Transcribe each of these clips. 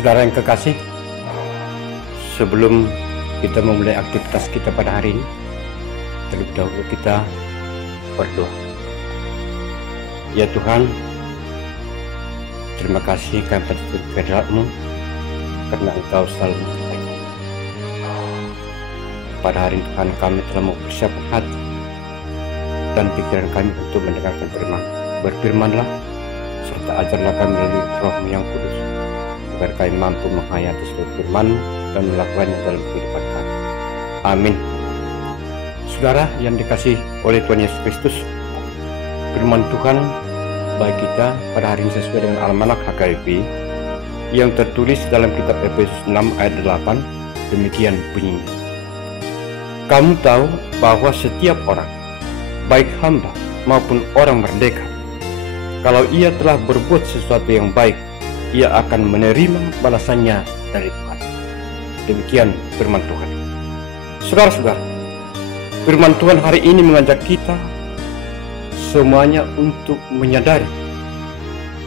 Saudara yang kekasih, sebelum kita memulai aktivitas kita pada hari ini, terlebih dahulu kita berdoa. Ya Tuhan, terima kasih kami pada kehadirat-Mu, karena Engkau selalu mencintai kami. Pada hari ini Tuhan, kami telah mempersiapkan hati dan pikiran kami untuk mendengarkan firman. Berfirmanlah, serta ajarlah kami melalui Roh-Mu yang kudus, agar kami mampu menghayati seluruh firman-Mu dan melakukannya dalam kehidupan kami. Amin. Saudara yang dikasihi oleh Tuhan Yesus Kristus, firman Tuhan bagi kita pada hari ini sesuai dengan Almanak HKBP yang tertulis dalam kitab Efesus 6 ayat 8, demikian bunyinya. Kamu tahu bahwa setiap orang, baik hamba maupun orang merdeka, kalau ia telah berbuat sesuatu yang baik, ia akan menerima balasannya dari Tuhan. Demikian firman Tuhan. Saudara-saudara, firman Tuhan hari ini mengajak kita semuanya untuk menyadari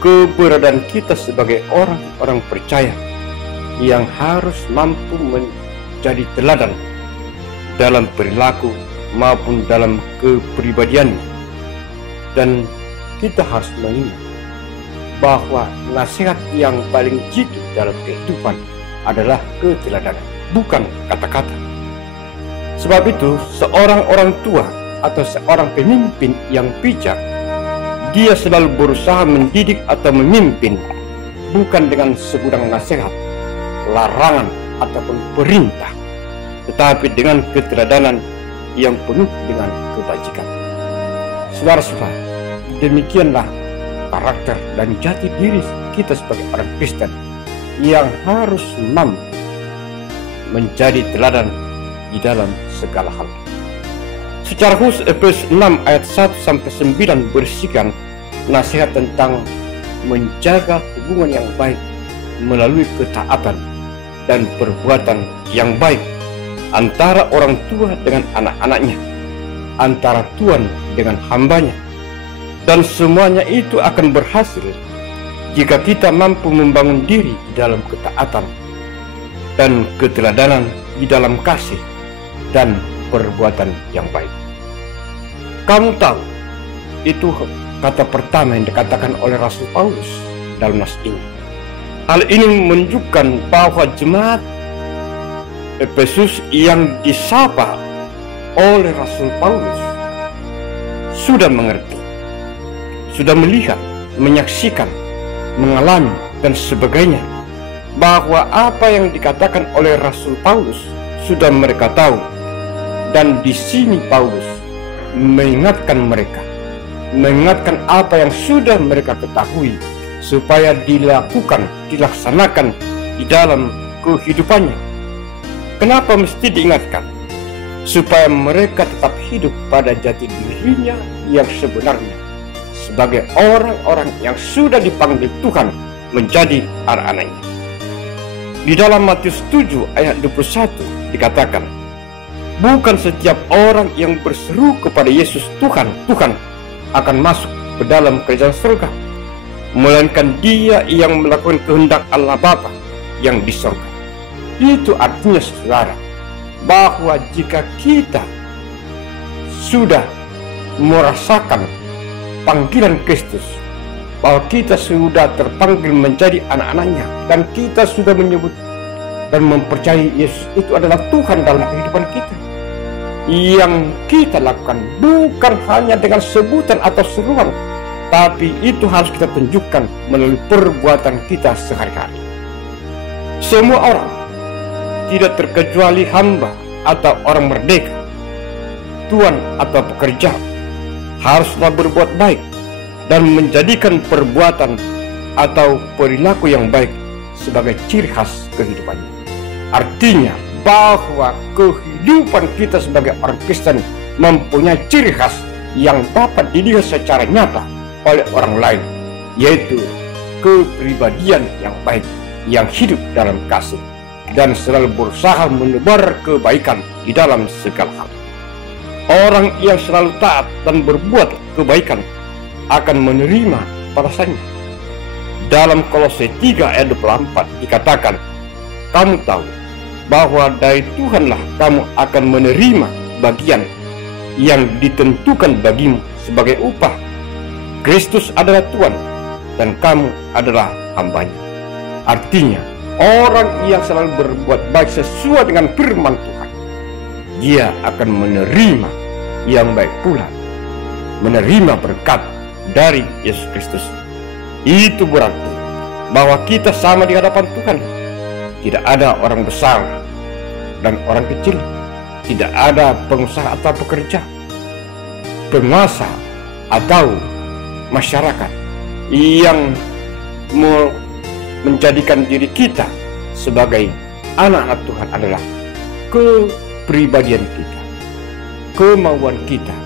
keberadaan kita sebagai orang-orang percaya yang harus mampu menjadi teladan dalam perilaku maupun dalam kepribadiannya. Dan kita harus mengingat bahwa nasihat yang paling jitu dalam kehidupan adalah keteladanan, bukan kata-kata. Sebab itu, seorang orang tua atau seorang pemimpin yang bijak, dia selalu berusaha mendidik atau memimpin bukan dengan segudang nasihat, larangan ataupun perintah, tetapi dengan keteladanan yang penuh dengan kebajikan. Saudara-saudara, demikianlah karakter dan jati diri kita sebagai orang Kristen yang harus mampu menjadi teladan di dalam segala hal. Secara khusus Efesus 6 ayat 1-9 berisikan nasihat tentang menjaga hubungan yang baik melalui ketaatan dan perbuatan yang baik antara orang tua dengan anak-anaknya, antara tuan dengan hambanya. Dan semuanya itu akan berhasil jika kita mampu membangun diri di dalam ketaatan dan keteladanan di dalam kasih dan perbuatan yang baik. Kamu tahu, itu kata pertama yang dikatakan oleh Rasul Paulus dalam nas ini. Hal ini menunjukkan bahwa jemaat Efesus yang disapa oleh Rasul Paulus sudah mengerti, sudah melihat, menyaksikan, mengalami, dan sebagainya, bahwa apa yang dikatakan oleh Rasul Paulus sudah mereka tahu. Dan di sini Paulus mengingatkan mereka, mengingatkan apa yang sudah mereka ketahui, supaya dilaksanakan di dalam kehidupannya. Kenapa mesti diingatkan? Supaya mereka tetap hidup pada jati dirinya yang sebenarnya, sebagai orang-orang yang sudah dipanggil Tuhan menjadi anak-anaknya. Di dalam Matius 7 ayat 21 dikatakan, bukan setiap orang yang berseru kepada Yesus Tuhan, Tuhan akan masuk ke dalam kerajaan surga, melainkan dia yang melakukan kehendak Allah Bapa yang di surga. Itu artinya, saudara, bahwa jika kita sudah merasakan panggilan Kristus, bahwa kita sudah terpanggil menjadi anak-anaknya, dan kita sudah menyebut dan mempercayai Yesus itu adalah Tuhan dalam kehidupan kita, yang kita lakukan bukan hanya dengan sebutan atau seruan, tapi itu harus kita tunjukkan melalui perbuatan kita sehari-hari. Semua orang, tidak terkecuali hamba atau orang merdeka, tuan atau pekerja, haruslah berbuat baik dan menjadikan perbuatan atau perilaku yang baik sebagai ciri khas kehidupannya. Artinya bahwa kehidupan kita sebagai orang Kristen mempunyai ciri khas yang dapat dilihat secara nyata oleh orang lain, yaitu kepribadian yang baik, yang hidup dalam kasih dan selalu berusaha menebar kebaikan di dalam segala hal. Orang yang selalu taat dan berbuat kebaikan akan menerima balasannya. dalam Kolose 3 ayat 24 dikatakan, kamu tahu bahwa dari Tuhanlah kamu akan menerima bagian yang ditentukan bagimu sebagai upah. Kristus adalah Tuhan dan kamu adalah hambanya. Artinya, orang yang selalu berbuat baik sesuai dengan firman Tuhan, dia akan menerima yang baik pula, menerima berkat dari Yesus Kristus. Itu berarti bahwa kita sama di hadapan Tuhan. Tidak ada orang besar dan orang kecil, tidak ada pengusaha atau pekerja, penguasa atau masyarakat yang menjadikan diri kita sebagai anak-anak Tuhan adalah kepribadian kita, kemauan kita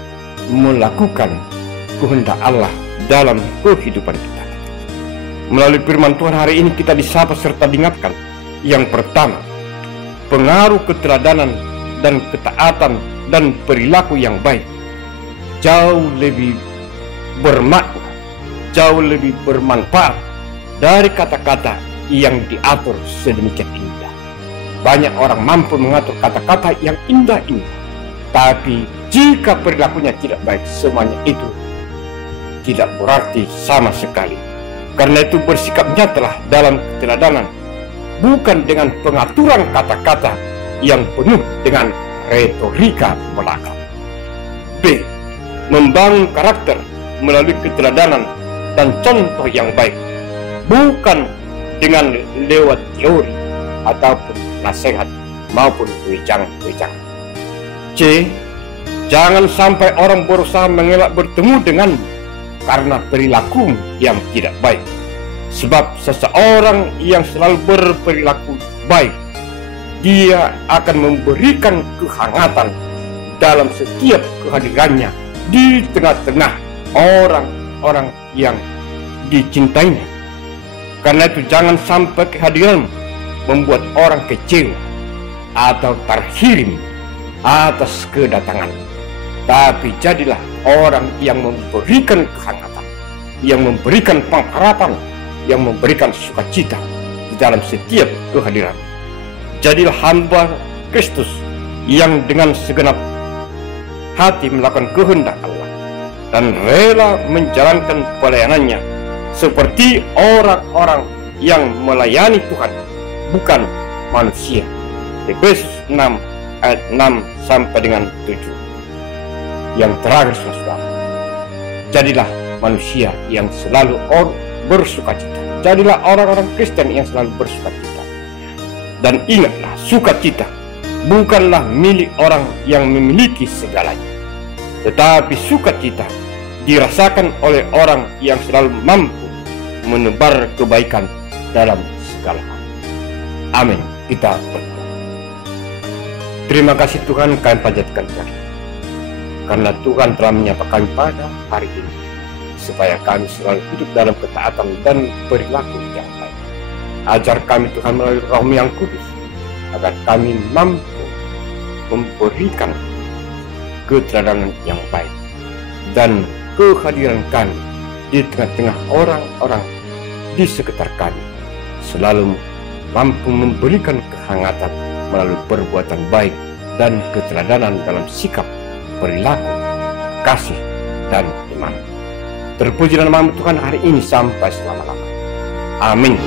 melakukan kehendak Allah dalam kehidupan kita. Melalui firman Tuhan hari ini kita disapa serta diingatkan, yang pertama, pengaruh keteladanan dan ketaatan dan perilaku yang baik jauh lebih bermakna, jauh lebih bermanfaat dari kata-kata yang diatur sedemikian indah. Banyak orang mampu mengatur kata-kata yang indah-indah, tapi jika perilakunya tidak baik, semuanya itu tidak berarti sama sekali. Karena itu bersikapnya telah dalam keteladanan, bukan dengan pengaturan kata-kata yang penuh dengan retorika belaka. B. Membangun karakter melalui keteladanan dan contoh yang baik, bukan dengan lewat teori ataupun nasihat maupun wejangan-wejangan. C. Jangan sampai orang berusaha mengelak bertemu denganmu karena perilaku yang tidak baik. Sebab seseorang yang selalu berperilaku baik, dia akan memberikan kehangatan dalam setiap kehadirannya di tengah-tengah orang-orang yang dicintainya. Karena itu jangan sampai kehadiranmu membuat orang kecewa atau terhirim atas kedatangan, tapi jadilah orang yang memberikan kehangatan, yang memberikan pengharapan, yang memberikan sukacita di dalam setiap kehadiran. Jadilah hamba Kristus yang dengan segenap hati melakukan kehendak Allah dan rela menjalankan pelayanannya seperti orang-orang yang melayani Tuhan, bukan manusia. Efesus 6 ayat 6 sampai dengan 7. Yang terakhir, saudara, jadilah manusia yang selalu bersukacita. Jadilah orang-orang Kristen yang selalu bersukacita. Dan ingatlah, sukacita bukanlah milik orang yang memiliki segalanya, tetapi sukacita dirasakan oleh orang yang selalu mampu menebar kebaikan dalam segala hal. Amin. Kita berdoa. Terima kasih Tuhan, kami panjatkan kami, karena Tuhan telah menyapa kami pada hari ini, supaya kami selalu hidup dalam ketaatan dan perilaku yang baik. Ajar kami Tuhan melalui Roh-Mu yang kudus, agar kami mampu memberikan keteladanan yang baik dan kehadiran kami di tengah-tengah orang-orang di sekitar kami selalu mampu memberikan kehangatan melalui perbuatan baik dan keteladanan dalam sikap, perilaku, kasih, dan iman. Terpuji dan nama Tuhan hari ini sampai selama-lamanya. Amin.